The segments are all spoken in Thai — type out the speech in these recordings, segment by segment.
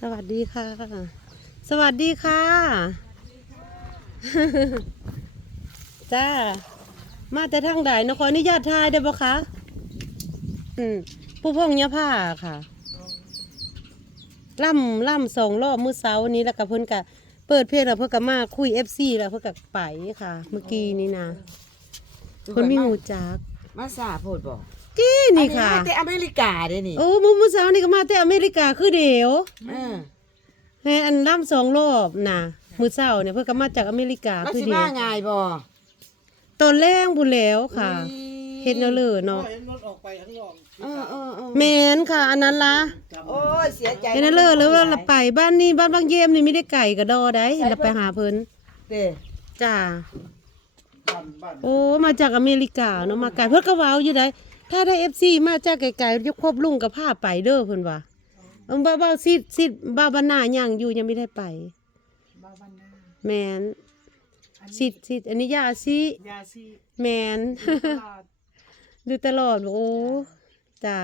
สวัสดีค่ะ สวัสดีค่ะ จ้า มาแต่ทางใดนครอนุญาตทายได้ปะคะอืมผู้พงยาผ้าค่ะล่ำล่ำสองรอบมื้อเช้านี้แล้วก็เพิ่นกะเปิดเพลงแล้วเพิ่นก็มาคุยเอฟซีแล้วเพิ่นก็ไปค่ะ เมื่อกี้นี้นะเพิ่นมีหูจัก มาซาโพดบอก กี้นี่ค่ะ อัมาแต่อเมริกาเด้นี่โอ้มื้อมื้อเช้านี่ก็มาแต่อเมริกาคือเดียวเออแม่อันล่ำสองรอบน่ะมื้อเช้าเนี่ยเพิ่นก็มาจากอเมริกาแล้วคือสิเดียมาวง่ายบ่ตอนแรกบุญแล้วค่ะ เฮ็ดแนวเลยเนาะเห็นรถออกไปข้างนอกเออเออเออแม่นค่ะ อันนั้นล่ะโอ้ยเสียใจเฮ็ดแนวเลยแล้วเราไปบ้านนี้บ้านบางเยี่ยมนี่มีได้ไก่กระดอได้เราไปหาเพิ่นเด้จ้า บ้านบ้านโอ้มาจากอเมริกาเนาะมาไกลเพิ่นก็เว้าอยู่ได้ ถ้าได้ FC มาจากไกลๆยกครบลุงกับพาไปเด้อเพิ่นว่าเออบ่บ่ซิดซิดบ้าบ้านหน้าย่างอยู่ยังไม่ได้ไปแม่นซิดซิดอันนี้ยาซิยาซีแม่นตลาดดูตลอดบอกโอ้จ้า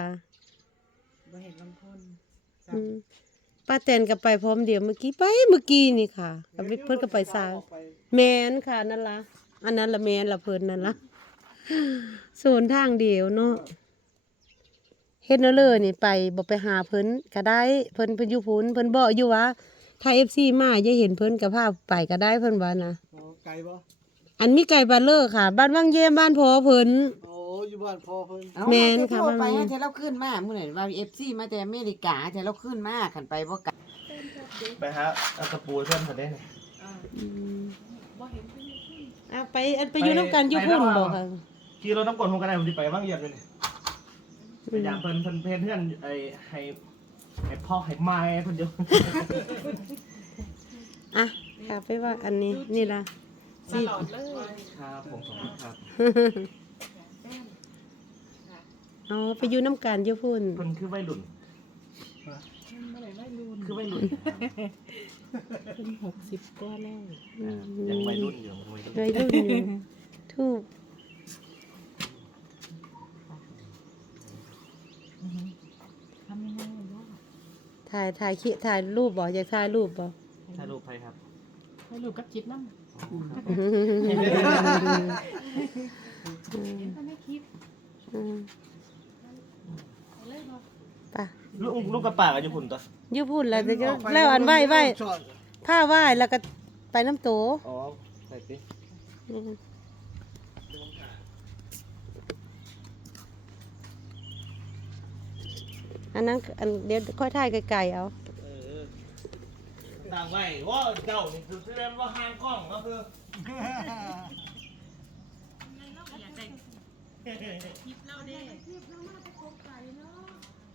บ่เห็นลำพ้นอืมป้าแตนก็ไปพร้อมเดียวเมื่อกี้ไปเมื่อกี้นี่ค่ะกับเพิ่นก็ไปซาออกไปแมนค่ะนั่นละอันนั้นละแมนละเพิ่นนั่นละ โซนทางเดียวเนาะเฮ็ดเนาะเลยนี่ไปบ่ไปหาเพิ่นก็ได้ เพิ่นเพิ่นอยู่พุ้นเพิ่นบอกอยู่ว่าถ้า FC มาอย่าเห็นเพิ่นก็พาไปก็ได้เพิ่นว่านะโอ้ไกลบ่อันมีไก่บานเลอร์ค่ะ บ้านวังเยี่ยมบ้านพอเพิ่น โอ้อยู่บ้านพ่อเพิ่นเอาแม่นค่ะค่ะไปแม่นให้เธอเราขึ้นมามื้อนั้นว่า FC มาแต่อเมริกาแต่เราขึ้นมาคันไปบ่กลับไปฮะเอาตะปูเพื่อนเขาได้เนี่ยอืมอะไปอันไปอยู่น้ำกันอยู่พุ่นบ่ค่ะ ขี่รถน้ำกรดผมก็ได้ผมจะไปบ้างเหยียบเลยเนี่ยพยายามเพิ่นเพิ่นเพิ่นเพื่อนไอ้ให้ให้พ่อให้ไม้เพิ่นเดียวอะค่ะไปว่าอันนี้นี่ล่ะสิครับผมขอบคุณครับอ๋อไปอยู่น้ำกันอยู่พุ่นเพิ่นคือวัยรุ่นคือวัยรุ่นหกสิบกว่าแล้วอ่ายังวัยรุ่นอยู่วัยรุ่นวัยรุ่นอยู่ถูก ทำยังไงวะ ถ่ายถ่ายคิถ่ายรูปบ่อยากถ่ายรูปบ่ถ่ายรูปไปครับให้ลูกกับจิตน้ำก็ไม่คิดอืมเลยบอกไปลูกลูกกระป๋ากันอยู่พุ่นตัวอยู่พุ่นแล้วแต่ก็แล้วอันไหว้ไหว้จอดผ้าไหว้แล้วก็ไปน้ำโตอ๋อใส่สิ อืมอันนั้นอันเดี๋ยวค่อยถ่ายไกลๆเอาเออต่างไว้ว่าเจ้านี่คือแสดงว่าห่างกล้องก็คือ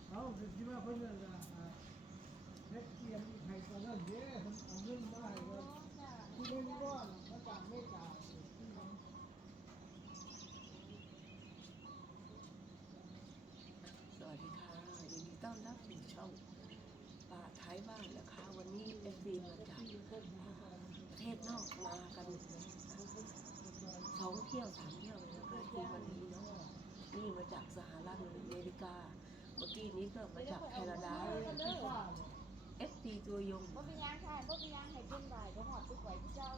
เอาคือที่ว่าเพิ่นน่ะอ่าเฮ็ดเกียมให้ตอนนั้นเด้เพิ่นเอาเงินมาให้ว่าที่เล่นก้อนมาจากอเมริกา สวัสดีค่ะยินดีต้อนรับสู่ช่องป่าท้ายบ้านนะคะ วันนี้เอฟบีมาจากประเทศ นอกมากันสองเที่ยวสามเที่ยวเลยนะคะที่วันนี้เนาะนี่มาจากสหรัฐอเมริกา เมื่อกี้นี้ก็มาจากแคนาดาเอฟบีตัวยงบ่มีหยังค่ะบ่มีหยังให้กินได้บ่หอดทุกไว้เจ้า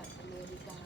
จากอเมริกา